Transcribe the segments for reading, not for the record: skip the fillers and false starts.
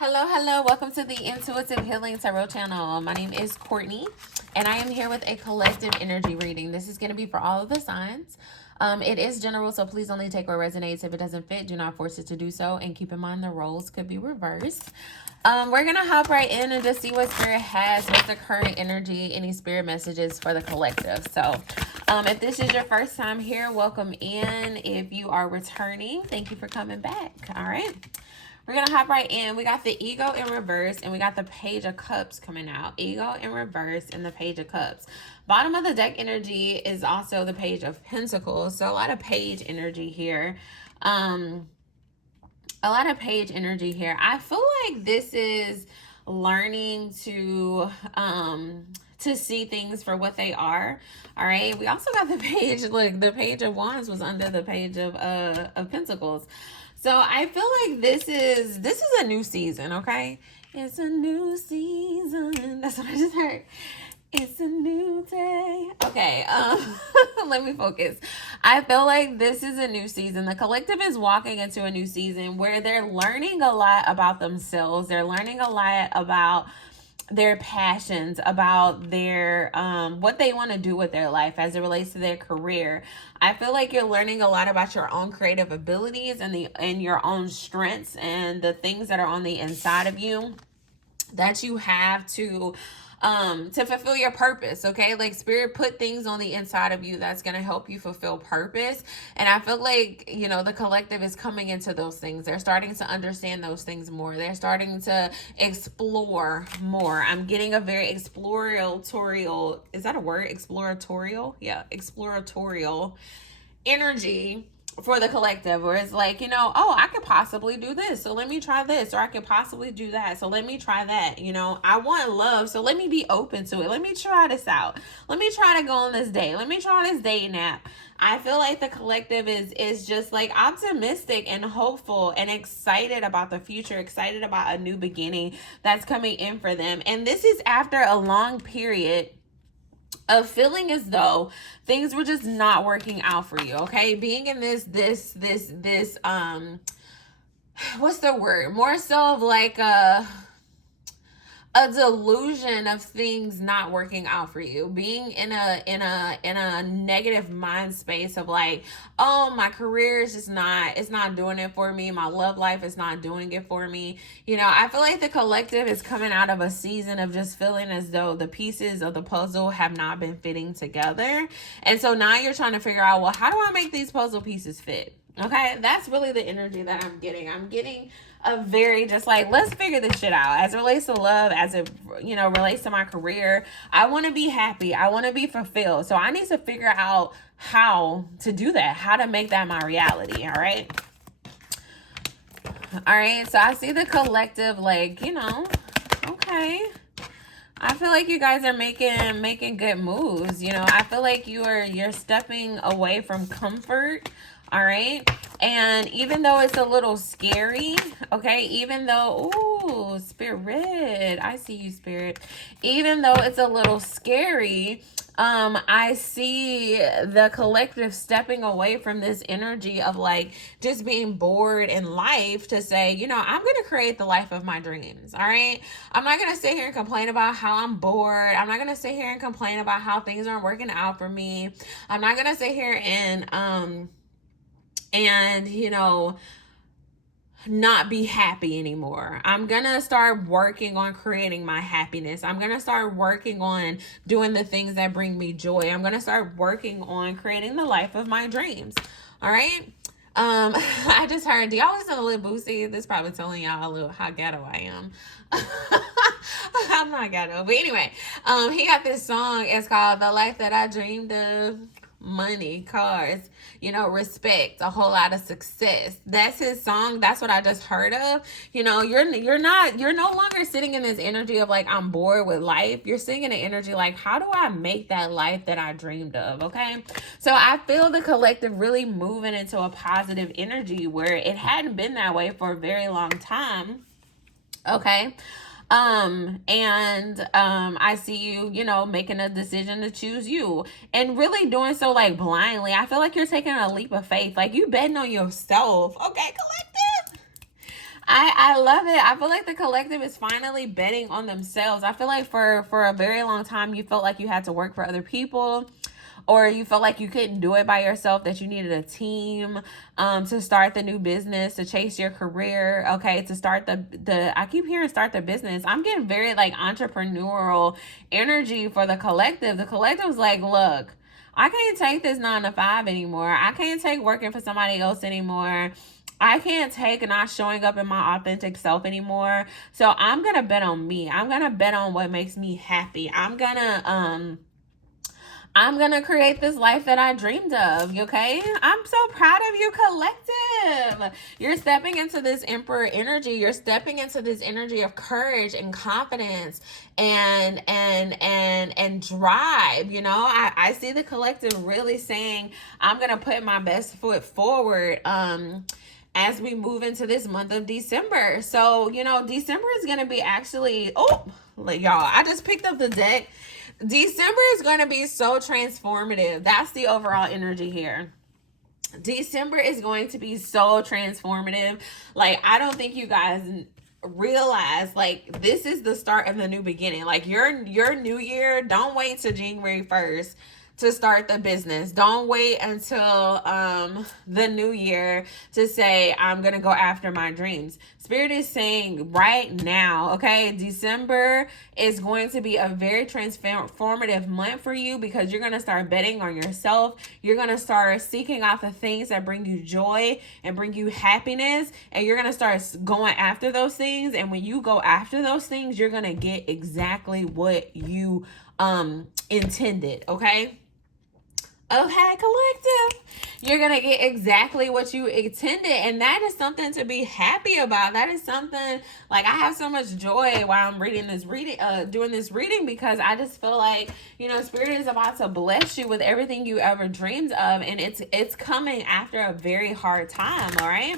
Hello. Welcome to the Intuitive Healing Tarot channel. My name is Courtney, and I am here with a collective energy reading. This is going to be for all of the signs. It is general, so please only take what resonates. If it doesn't fit, do not force it to do so. And keep in mind the roles could be reversed. We're going to hop right in and just see what Spirit has, what's the current energy, any Spirit messages for the collective. So if this is your first time here, welcome in. If you are returning, thank you for coming back. All right. We're going to hop right in. We got the Ego in reverse and we got the Page of Cups coming out. Ego in reverse and the Page of Cups. Bottom of the deck energy is also the Page of Pentacles. So a lot of Page energy here. I feel like this is learning to see things for what they are. All right. We also got the page, look, the Page of Wands was under the Page of Pentacles. So I feel like this is a new season, okay? It's a new season. That's what I just heard. It's a new day. Okay, let me focus. I feel like this is a new season. The collective is walking into a new season where they're learning a lot about themselves. They're learning a lot about their passions, about their what they want to do with their life as it relates to their career. I feel like you're learning a lot about your own creative abilities and your own strengths and the things that are on the inside of you that you have to fulfill your purpose. Okay, like Spirit put things on the inside of you that's going to help you fulfill purpose. And I feel like, you know, the collective is coming into those things. They're starting to understand those things more. They're starting to explore more. I'm getting a very exploratorial, is that a word? Exploratorial? Yeah, exploratorial energy for the collective, where it's like, you know, oh, I could possibly do this, so let me try this, or I could possibly do that, so let me try that. You know, I want love, so let me be open to it. Let me try this out. Let me try to go on this date. Let me try this dating app. I feel like the collective is just like optimistic and hopeful and excited about the future, excited about a new beginning that's coming in for them. And this is after a long period of feeling as though things were just not working out for you, okay? Being in this what's the word? More so of like a delusion of things not working out for you, being in a negative mind space of like, oh, my career is just it's not doing it for me, my love life is not doing it for me. You know, I feel like the collective is coming out of a season of just feeling as though the pieces of the puzzle have not been fitting together, and so now you're trying to figure out, well, how do I make these puzzle pieces fit? Okay, that's really the energy that I'm getting a very just like, let's figure this shit out as it relates to love, as it, you know, relates to my career. I want to be happy. I want to be fulfilled. So I need to figure out how to do that, how to make that my reality. All right. All right. So I see the collective, like, you know, okay. I feel like you guys are making good moves. You know, I feel like you're stepping away from comfort. All right. And even though it's a little scary, okay, even though, ooh, Spirit, I see you, Spirit. Even though it's a little scary, I see the collective stepping away from this energy of like just being bored in life to say, you know, I'm going to create the life of my dreams. All right. I'm not going to sit here and complain about how I'm bored. I'm not going to sit here and complain about how things aren't working out for me. I'm not going to sit here and, you know, not be happy anymore. I'm gonna start working on creating my happiness. I'm gonna start working on doing the things that bring me joy. I'm gonna start working on creating the life of my dreams. All right. I just heard, do y'all listen to Lil Boosie? This probably telling y'all a little how ghetto I am. I'm not ghetto, but anyway, he got this song. It's called "The Life That I Dreamed Of." Money, cars, you know, respect, a whole lot of success. That's his song. That's what I just heard of. You know, you're no longer sitting in this energy of like, I'm bored with life. You're sitting in the energy like, how do I make that life that I dreamed of? Okay. So I feel the collective really moving into a positive energy where it hadn't been that way for a very long time. Okay. I see you, you know, making a decision to choose you and really doing so like blindly. I feel like you're taking a leap of faith. Like you betting on yourself. Okay, collective. I love it. I feel like the collective is finally betting on themselves. I feel like for a very long time you felt like you had to work for other people, or you felt like you couldn't do it by yourself, that you needed a team to start the new business, to chase your career, okay, to start the I keep hearing start the business. I'm getting very like entrepreneurial energy for the collective. The collective was like, look, I can't take this 9 to 5 anymore. I can't take working for somebody else anymore. I can't take not showing up in my authentic self anymore. So I'm gonna bet on me. I'm gonna bet on what makes me happy. I'm gonna create this life that I dreamed of. Okay, I'm so proud of you, collective. You're stepping into this emperor energy. You're stepping into this energy of courage and confidence and drive. You know, I see the collective really saying, I'm gonna put my best foot forward. As we move into this month of December. So, you know, December is going to be actually, oh, y'all, I just picked up the deck. December is going to be so transformative. That's the overall energy here. December is going to be so transformative. Like, I don't think you guys realize, like, this is the start of the new beginning. Like, your new year, don't wait till January 1st to start the business. Don't wait until the new year to say, I'm gonna go after my dreams. Spirit is saying right now, okay, December is going to be a very transformative month for you, because you're gonna start betting on yourself. You're gonna start seeking out the things that bring you joy and bring you happiness, and you're gonna start going after those things. And when you go after those things, you're gonna get exactly what you intended. Okay, collective. You're going to get exactly what you intended. And that is something to be happy about. That is something, like, I have so much joy while I'm doing this reading, because I just feel like, you know, Spirit is about to bless you with everything you ever dreamed of. And it's coming after a very hard time, all right?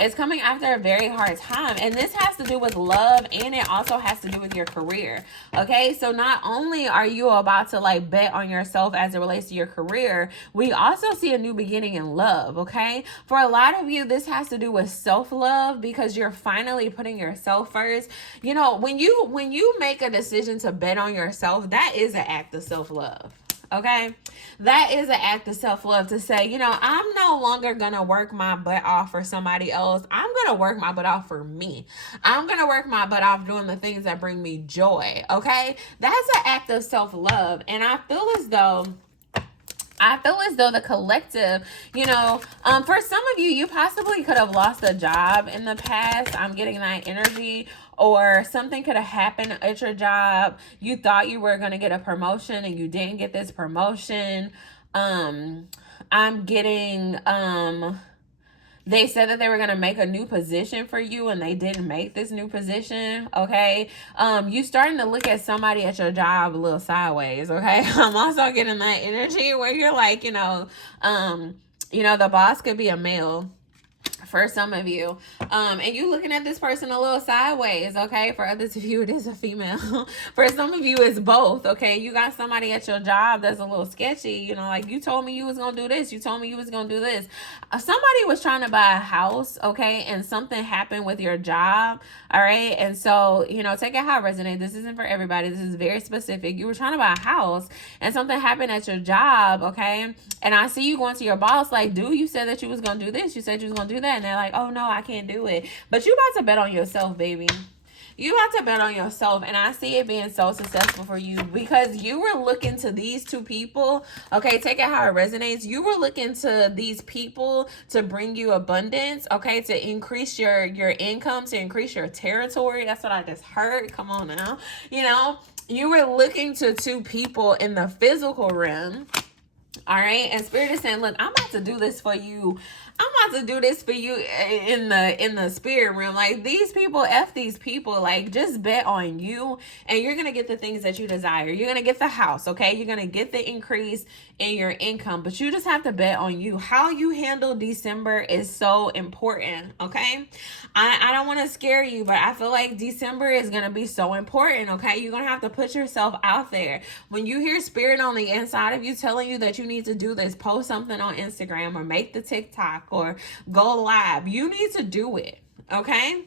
It's coming after a very hard time. And this has to do with love, and it also has to do with your career. Okay, so not only are you about to like bet on yourself as it relates to your career, we also see a new beginning in love. Okay, for a lot of you, this has to do with self-love, because you're finally putting yourself first. You know, when you make a decision to bet on yourself, that is an act of self-love. Okay, that is an act of self-love, to say, you know, I'm no longer gonna work my butt off for somebody else. I'm gonna work my butt off for me. I'm gonna work my butt off doing the things that bring me joy. Okay, that's an act of self-love. And I feel as though the collective, you know, for some of you, you possibly could have lost a job in the past. I'm getting that energy. Or something could have happened at your job. You thought you were going to get a promotion and you didn't get this promotion. I'm getting, they said that they were going to make a new position for you and they didn't make this new position. Okay. You starting to look at somebody at your job a little sideways. Okay. I'm also getting that energy where you're like, the boss could be a male for some of you, and you looking at this person a little sideways. Okay, for others of you, it is a female. For some of you, it's both. Okay, you got somebody at your job that's a little sketchy. You know, like, you told me you was gonna do this, you told me you was gonna do this. Somebody was trying to buy a house, okay, and something happened with your job. All right, and so, you know, take it how it resonates. This isn't for everybody. This is very specific. You were trying to buy a house and something happened at your job. Okay, and I see you going to your boss like, dude, you said that you was gonna do this, you said you was gonna do that. And they're like, oh no, I can't do it. But you about to bet on yourself, baby. You about to bet on yourself. And I see it being so successful for you, because you were looking to these two people. Okay, take it how it resonates. You were looking to these people to bring you abundance. Okay, to increase your income, to increase your territory. That's what I just heard. Come on now. You know, you were looking to two people in the physical realm. All right, and Spirit is saying, look, I'm about to do this for you. I'm about to do this for you in the spirit realm. Like, these people, F these people, like, just bet on you and you're going to get the things that you desire. You're going to get the house, okay? You're going to get the increase in your income, but you just have to bet on you. How you handle December is so important, okay? I don't want to scare you, but I feel like December is going to be so important, okay? You're going to have to put yourself out there. When you hear Spirit on the inside of you telling you that you need to do this, post something on Instagram or make the TikTok or go live, you need to do it, okay?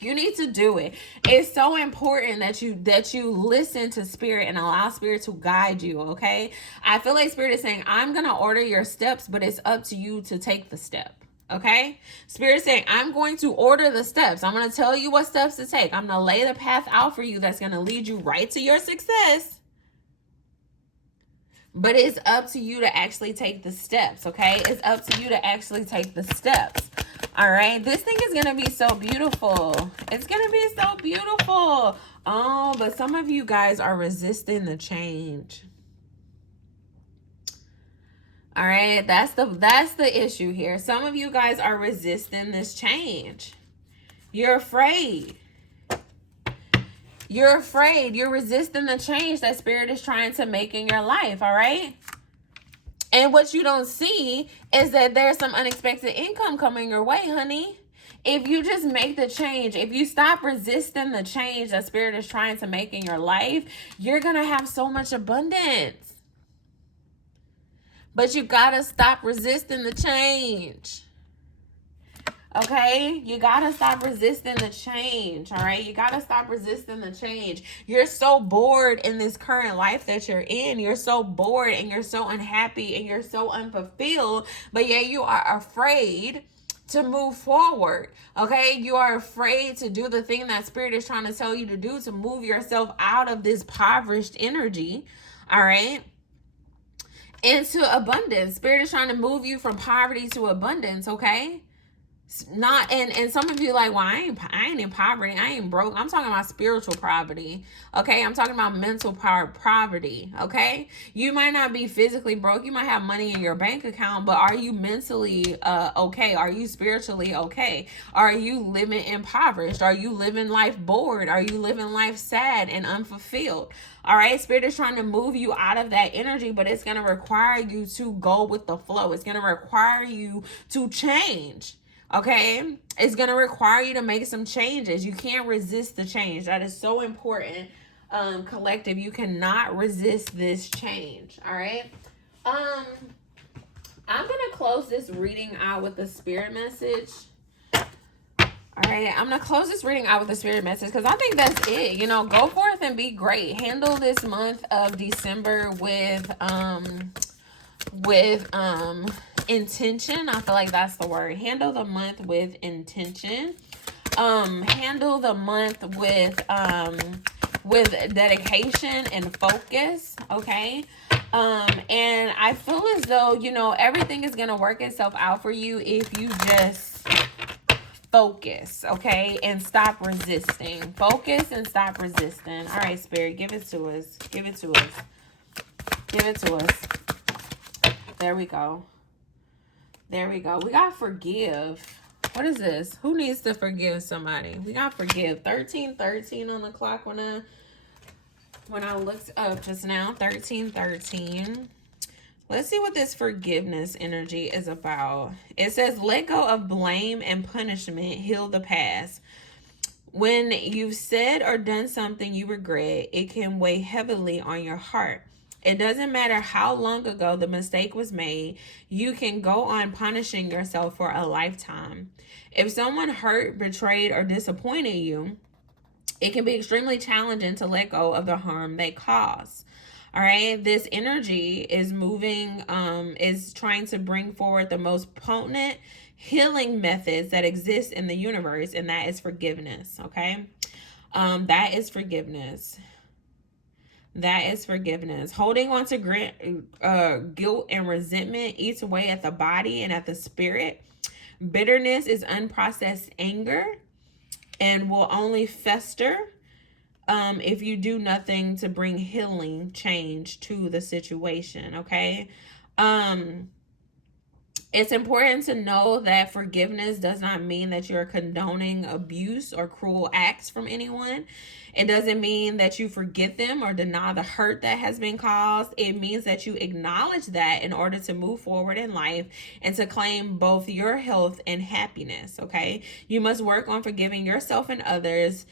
You need to do it. It's so important that you listen to spirit and allow spirit to guide you, okay? I feel like spirit is saying, I'm going to order your steps, but it's up to you to take the step. Okay? Spirit is saying, I'm going to order the steps. I'm going to tell you what steps to take. I'm going to lay the path out for you that's going to lead you right to your success. But it's up to you to actually take the steps, okay? It's up to you to actually take the steps. All right? This thing is going to be so beautiful. It's going to be so beautiful. Oh, but some of you guys are resisting the change. All right, that's the issue here. Some of you guys are resisting this change. You're afraid. You're afraid. You're resisting the change that spirit is trying to make in your life, all right? And what you don't see is that there's some unexpected income coming your way, honey. If you just make the change, if you stop resisting the change that spirit is trying to make in your life, you're going to have so much abundance. But you gotta stop resisting the change. Okay? You gotta stop resisting the change. All right? You gotta stop resisting the change. You're so bored in this current life that you're in. You're so bored and you're so unhappy and you're so unfulfilled. But yet you are afraid to move forward. Okay? You are afraid to do the thing that spirit is trying to tell you to do, to move yourself out of this impoverished energy. All right? Into abundance. Spirit is trying to move you from poverty to abundance, okay? Not and some of you like, well, I ain't in poverty. I ain't broke. I'm talking about spiritual poverty. Okay? I'm talking about mental poverty, okay? You might not be physically broke. You might have money in your bank account, but are you mentally okay? Are you spiritually okay? Are you living impoverished? Are you living life bored? Are you living life sad and unfulfilled? All right, spirit is trying to move you out of that energy, but it's going to require you to go with the flow. It's going to require you to change. Okay, it's going to require you to make some changes. You can't resist the change. That is so important. Collective, you cannot resist this change. All right. I'm going to close this reading out with the spirit message. All right, I'm going to close this reading out with the spirit message because I think that's it. You know, go forth and be great. Handle this month of December with intention. I feel like that's the word. Handle the month with intention. Handle the month with dedication and focus, okay? And I feel as though, you know, everything is going to work itself out for you if you just focus, okay? And stop resisting. Focus and stop resisting. All right, spirit, give it to us. Give it to us. Give it to us. There we go. There we go. We got forgive. What is this? Who needs to forgive somebody? We got forgive. 1313 on the clock when I looked up just now. 1313. Let's see what this forgiveness energy is about. It says, let go of blame and punishment. Heal the past. When you've said or done something you regret, it can weigh heavily on your heart. It doesn't matter how long ago the mistake was made, you can go on punishing yourself for a lifetime. If someone hurt, betrayed, or disappointed you, it can be extremely challenging to let go of the harm they caused. All right, this energy is moving, is trying to bring forward the most potent healing methods that exist in the universe, and that is forgiveness, okay? That is forgiveness. That is forgiveness. Holding on to guilt and resentment eats away at the body and at the spirit. Bitterness is unprocessed anger and will only fester if you do nothing to bring healing change to the situation, okay? It's important to know that forgiveness does not mean that you're condoning abuse or cruel acts from anyone. It doesn't mean that you forget them or deny the hurt that has been caused. It means that you acknowledge that in order to move forward in life and to claim both your health and happiness, okay? You must work on forgiving yourself and others.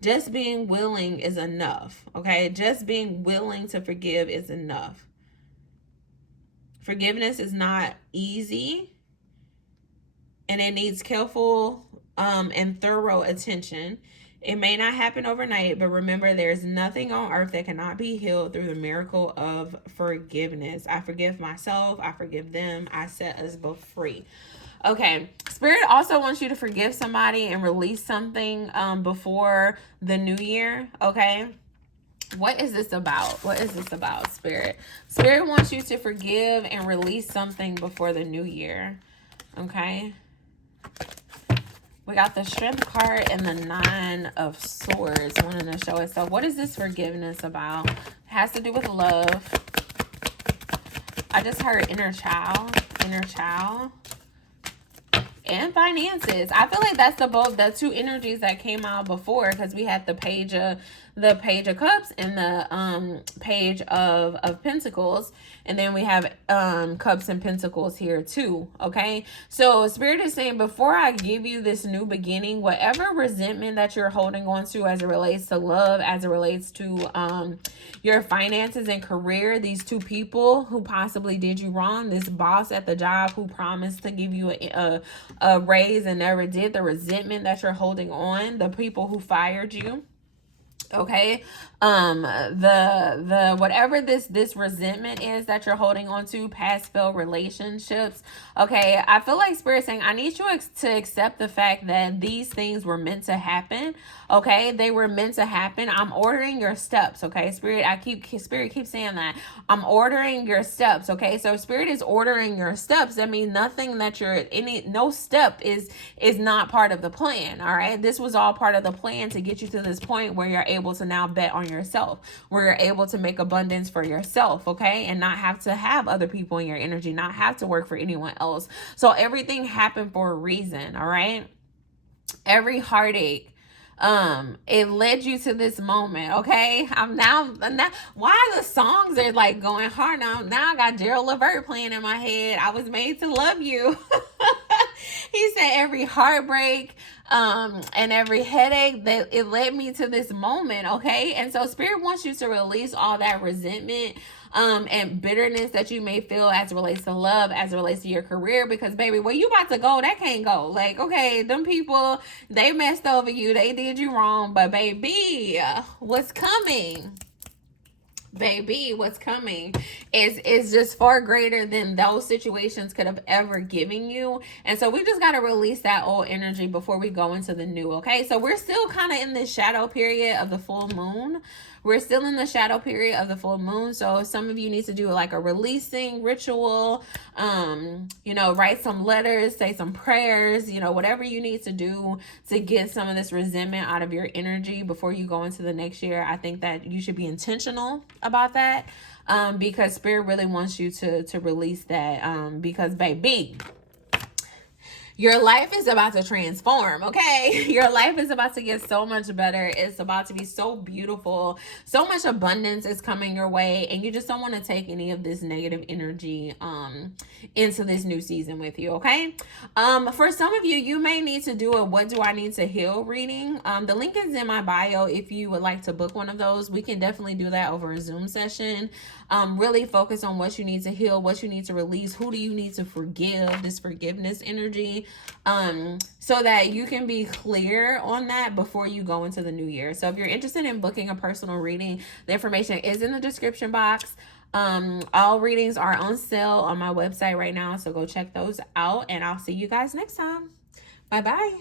Just being willing is enough, okay? Just being willing to forgive is enough. Forgiveness is not easy, and it needs careful and thorough attention. It may not happen overnight, but remember, there's nothing on earth that cannot be healed through the miracle of forgiveness. I forgive myself. I forgive them. I set us both free. Okay, Spirit also wants you to forgive somebody and release something before the new year. Okay, what is this about? What is this about, Spirit? Spirit wants you to forgive and release something before the new year. Okay. We got the Strength card and the Nine of Swords wanting to show us. So what is this forgiveness about? It has to do with love. I just heard inner child, and finances. I feel like that's the two energies that came out before, because we had the Page of Cups and the Page of Pentacles, and then we have Cups and Pentacles here too. Okay, so Spirit is saying, before I give you this new beginning, whatever resentment that you're holding on to as it relates to love, as it relates to your finances and career, these two people who possibly did you wrong, this boss at the job who promised to give you a raise and never did, the resentment that you're holding on, the people who fired you. Okay, the whatever this resentment is that you're holding on to, past failed relationships. Okay, I feel like Spirit saying, I need you to accept the fact that these things were meant to happen. Okay, they were meant to happen. I'm ordering your steps. Okay, Spirit keeps saying that I'm ordering your steps. Okay, so Spirit is ordering your steps. That means nothing that no step is not part of the plan. All right, this was all part of the plan to get you to this point where you're able to now bet on yourself, where you're able to make abundance for yourself, okay, and not have to have other people in your energy, not have to work for anyone else. So everything happened for a reason. All right, every heartache, it led you to this moment. Okay, I'm now why the songs are like going hard now. I got Gerald Levert playing in my head. I was made to love you. He said every heartbreak and every headache, that it led me to this moment. Okay, and so Spirit wants you to release all that resentment and bitterness that you may feel as it relates to love, as it relates to your career, because baby, where you about to go, that can't go. Like, okay, them people, they messed over you, they did you wrong, but baby, what's coming? Baby, what's coming is just far greater than those situations could have ever given you. And so we just got to release that old energy before we go into the new. Okay, so we're still kind of in this shadow period of the full moon. We're still in the shadow period of the full moon. So some of you need to do like a releasing ritual, write some letters, say some prayers, whatever you need to do to get some of this resentment out of your energy before you go into the next year. I think that you should be intentional about that, because Spirit really wants you to release that, because baby, your life is about to transform, okay? Your life is about to get so much better. It's about to be so beautiful. So much abundance is coming your way, and you just don't want to take any of this negative energy into this new season with you, okay? For some of you, you may need to do a What Do I Need to Heal reading. The link is in my bio if you would like to book one of those. We can definitely do that over a Zoom session. Really focus on what you need to heal, what you need to release, who do you need to forgive, this forgiveness energy, so that you can be clear on that before you go into the new year. So if you're interested in booking a personal reading, the information is in the description box. All readings are on sale on my website right now, so go check those out, and I'll see you guys next time. Bye bye.